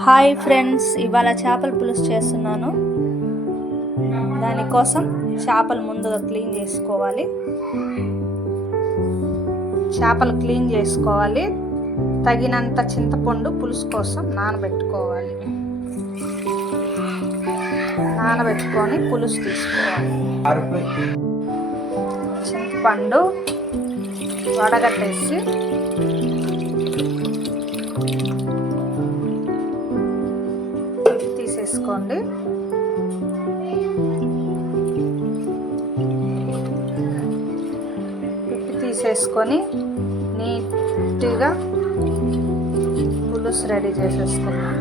Hi friends, ఇవాళ చేపల పులుసు చేస్తున్నాను. దానికోసం చేపలు ముందుగా క్లీన్ చేసుకోవాలి. తగినంత చింతపండు పులుసు కోసం నానబెట్టుకొని పులుసు తీసుకోవాలి. చింతపండు వడగట్టేసి తీసేసుకోండి. పిప్పి తీసేసుకొని నీట్గా పులుసు రెడీ చేసేసుకున్నాం.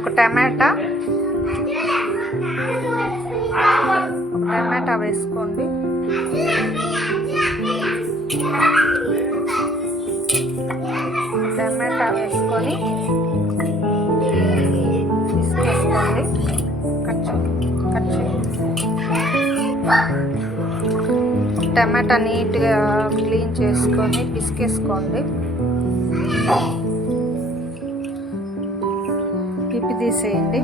ఒక టమాటా వేసుకోండి. టమాటా వేసుకొని తీసుకోండి. టమాటా నీట్గా క్లీన్ చేసుకొని పిసికేసుకోండి. పిప్పి తీసేయండి.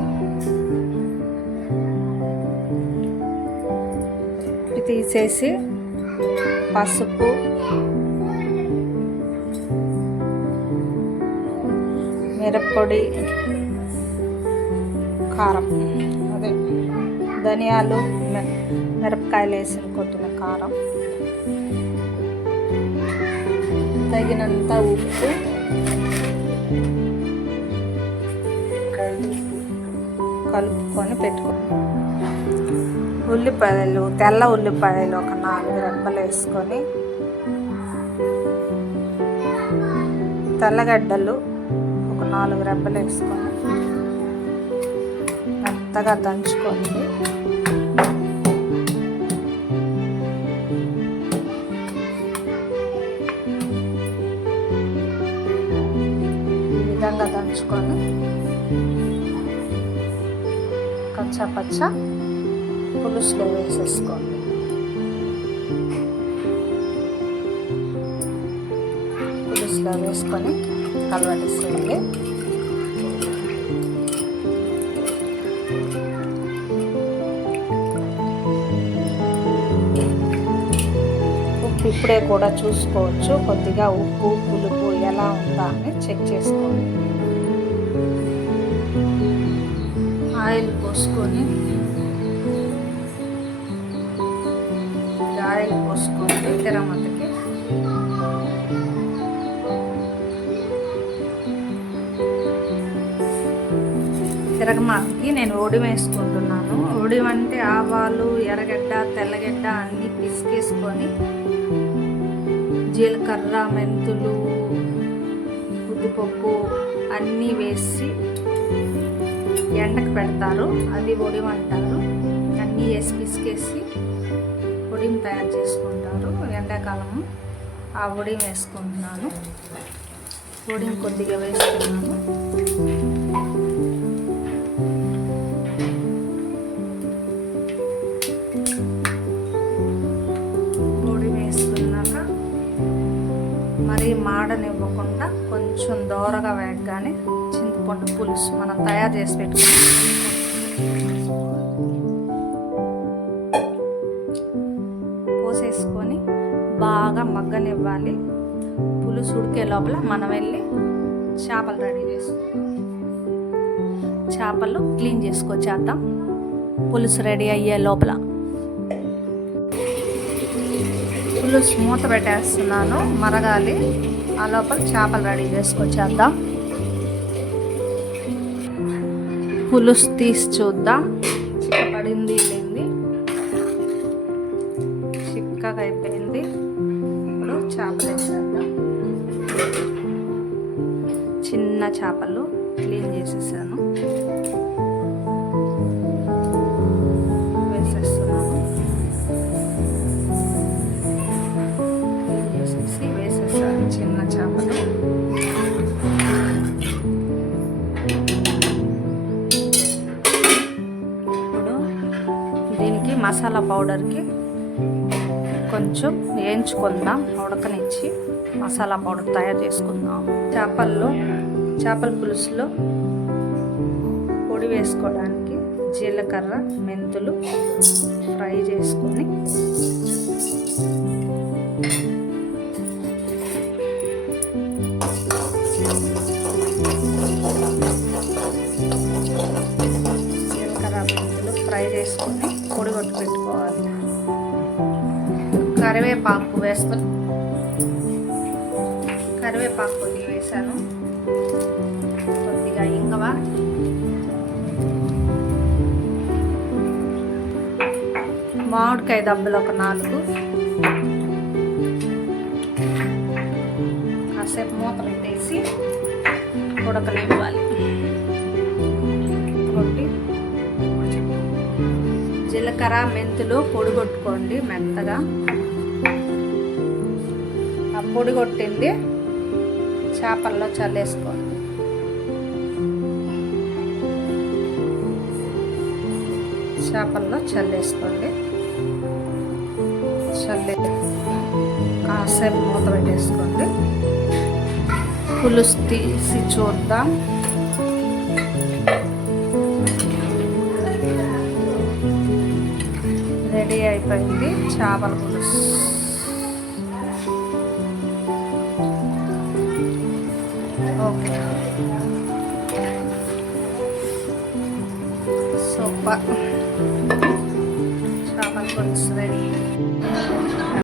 పిప్పి తీసేసి పసుపు, మిరప్పొడి, కారం, అదే ధనియాలు, మిరపకాయలు వేసిన కొట్టిన కారం, తగినంత ఉప్పు, కలుపుకొని పెట్టుకోండి. ఉల్లిపాయలు, తెల్ల ఉల్లిపాయలు ఒక 4 రెబ్బలు వేసుకొని, తెల్లగడ్డలు ఒక 4 రెబ్బలు వేసుకొని మెత్తగా దంచుకోండి. ఈ విధంగా దంచుకొని కచ్చపచ్చ పులుసులో వేసేసుకోండి. పులుసులో వేసుకొని కలవటేసేయండి. ఉప్పు ఇప్పుడే కూడా చూసుకోవచ్చు. కొద్దిగా ఉప్పు, పులుపు ఎలా ఉందా అని చెక్ చేసుకోండి. ఆయిల్ పోసుకొని తిరమతకి నేను ఒడి వేసుకుంటున్నాను. ఒడి అంటే ఆవాలు, ఎర్రగడ్డ, తెల్లగడ్డ అన్నీ పిసికేసుకొని జీలకర్ర, మెంతులు, ఉద్దిపప్పు అన్నీ వేసి ఎండకు పెడతారు. అది ఒడిం అంటారు. అన్నీ వేసి పిసికేసి ఒడిం తయారు చేసుకుంటారు. ఎండాకాలము ఆ ఒడిం వేసుకుంటున్నాను. ఒడిం కొద్దిగా వేసుకున్నాను. ఒడిం వేసుకున్నాక మరీ మాడనివ్వకుండా కొంచెం దోరగా వేయగానే చింతపండు పులుసు మనం తయారు చేసి పెట్టుకున్నాం పోసేసుకొని బాగా మగ్గనివ్వాలి. పులుసు ఉడికే లోపల మనం వెళ్ళి చేపలు రెడీ చేసుకుంటాం. చేపలు క్లీన్ చేసుకొచ్చేద్దాం. పులుసు రెడీ అయ్యే లోపల పులుసు మూత పెట్టేస్తున్నాను, మరగాలి. ఆ లోపల చేపలు రెడీ చేసుకొచ్చేద్దాం. పులుసు తీసి చూద్దాం. చిక్కపడింది లేంది, చిక్కగా అయిపోయింది. ఇప్పుడు చేపలు వేసేద్దాం. చిన్న చేపలు క్లీన్ చేసేసాను, వేసేస్తున్నాను. క్లీన్ చేసేసి వేసేసాను చిన్న చేపలు. దీనికి మసాలా పౌడర్కి కొంచెం కొంచెం వేయించుకుందాం, ఉడకనిచ్చి మసాలా పౌడర్ తయారు చేసుకుందాం. చేపల పులుసులో పొడి వేసుకోవడానికి జీలకర్ర, మెంతులు ఫ్రై చేసుకొని పొడి కొట్టి పెట్టుకోవాలి. కరివేపాకు వేస్తాను, కరివేపాకు కొద్దిగా వేసాను, కొద్దిగా ఇంగవ, మామిడికాయ దబ్బలు ఒక 4, కాసేపు మూత పెట్టేసి ఉడకనివ్వాలి. కొట్టి జీలకర్ర, మెంతులు పొడి కొట్టుకోండి మెత్తగా. ఆ పొడి కొట్టింది చేపల్లో చల్లేసుకోండి. కాసేపు మూత పెట్టేసుకోండి. పులుసు తీసి చూద్దాం. రెడీ అయిపోయింది చేపల పులుసు. Okay, super.